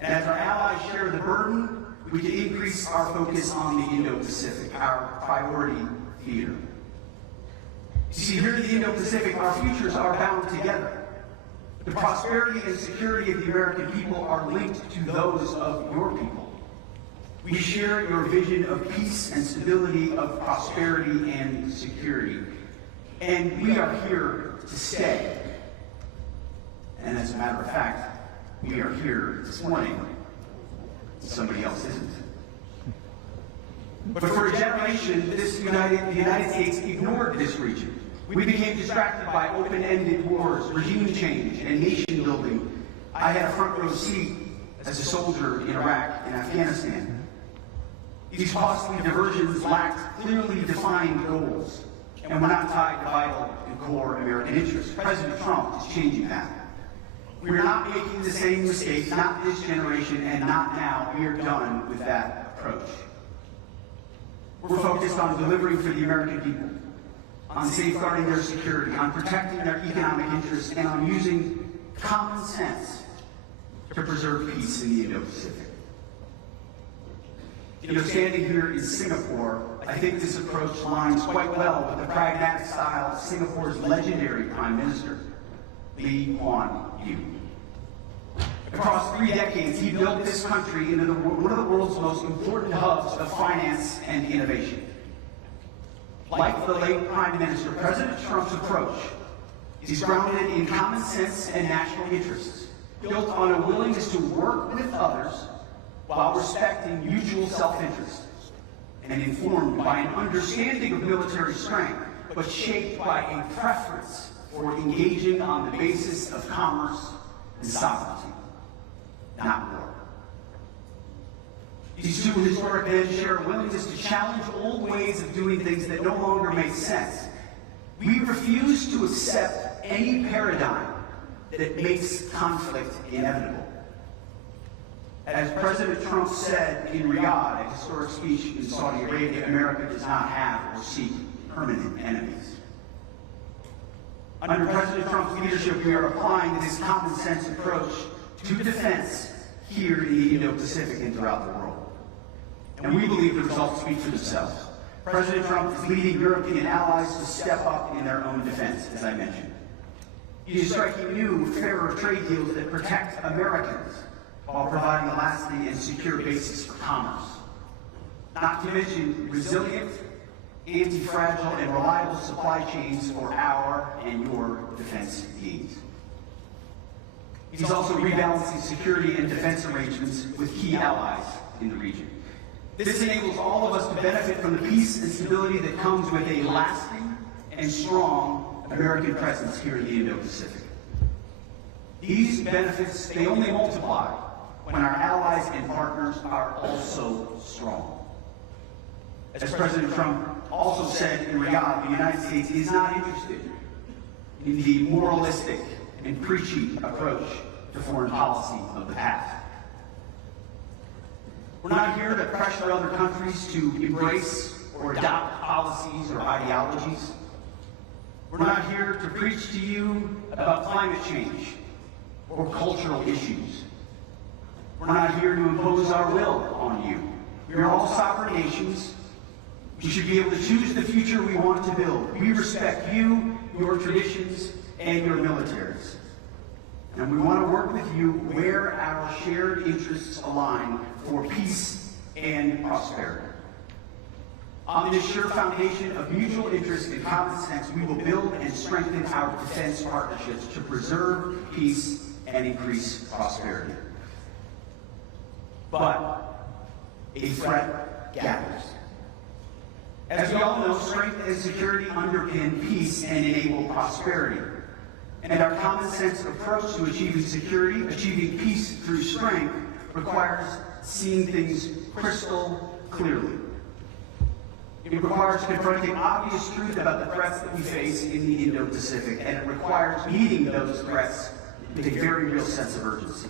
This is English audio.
And as our allies share the burden, we can increase our focus on the Indo-Pacific, our priority theater. You see, here in the Indo-Pacific, our futures are bound together. The prosperity and security of the American people are linked to those of your people. We share your vision of peace and stability, of prosperity and security. And we are here to stay. And as a matter of fact, we are here this morning. Somebody else isn't. But for a generation, the United States ignored this region. We became distracted by open-ended wars, regime change, and nation building. I had a front row seat as a soldier in Iraq and Afghanistan. These costly diversions lacked clearly defined goals and were not tied to vital and core American interests. President Trump is changing that. We're not making the same mistakes, not this generation, and not now. We are done with that approach. We're focused on delivering for the American people, on safeguarding their security, on protecting their economic interests, and on using common sense to preserve peace in the Indo-Pacific. You know, standing here in Singapore, I think this approach aligns quite well with the pragmatic style of Singapore's legendary Prime Minister, Lee Kuan Yew. Across 3 decades, he built this country into one of the world's most important hubs of finance and innovation. Like the late Prime Minister, President Trump's approach is grounded in common sense and national interests, built on a willingness to work with others while respecting mutual self-interest, and informed by an understanding of military strength, but shaped by a preference for engaging on the basis of commerce and sovereignty, not war. These two historic men share a willingness to challenge old ways of doing things that no longer make sense. We refuse to accept any paradigm that makes conflict inevitable. As President Trump said in Riyadh, a historic speech in Saudi Arabia, America does not have or seek permanent enemies. Under President Trump's leadership, we are applying this common sense approach to defense here in the Indo-Pacific and throughout the world. And we believe the results speak for themselves. President Trump is leading European allies to step up in their own defense, as I mentioned. He is striking new, fairer trade deals that protect Americans while providing a lasting and secure basis for commerce. Not to mention resilient, anti-fragile, and reliable supply chains for our and your defense needs. He's also rebalancing security and defense arrangements with key allies in the region. This enables all of us to benefit from the peace and stability that comes with a lasting and strong American presence here in the Indo-Pacific. These benefits, they only multiply when our allies and partners are also strong. As President Trump also said in Riyadh, the United States is not interested in the moralistic and preachy approach to foreign policy of the past. We're not here to pressure other countries to embrace or adopt policies or ideologies. We're not here to preach to you about climate change or cultural issues. We're not here to impose our will on you. We are all sovereign nations. We should be able to choose the future we want to build. We respect you, your traditions, and your militaries. And we want to work with you where our shared interests align for peace and prosperity. On this sure foundation of mutual interest and common sense, we will build and strengthen our defense partnerships to preserve peace and increase prosperity. But a threat gathers. As we all know, strength and security underpin peace and enable prosperity. And our common sense approach to achieving security, achieving peace through strength, requires seeing things crystal clearly. It requires confronting obvious truth about the threats that we face in the Indo-Pacific, and it requires meeting those threats with a very real sense of urgency.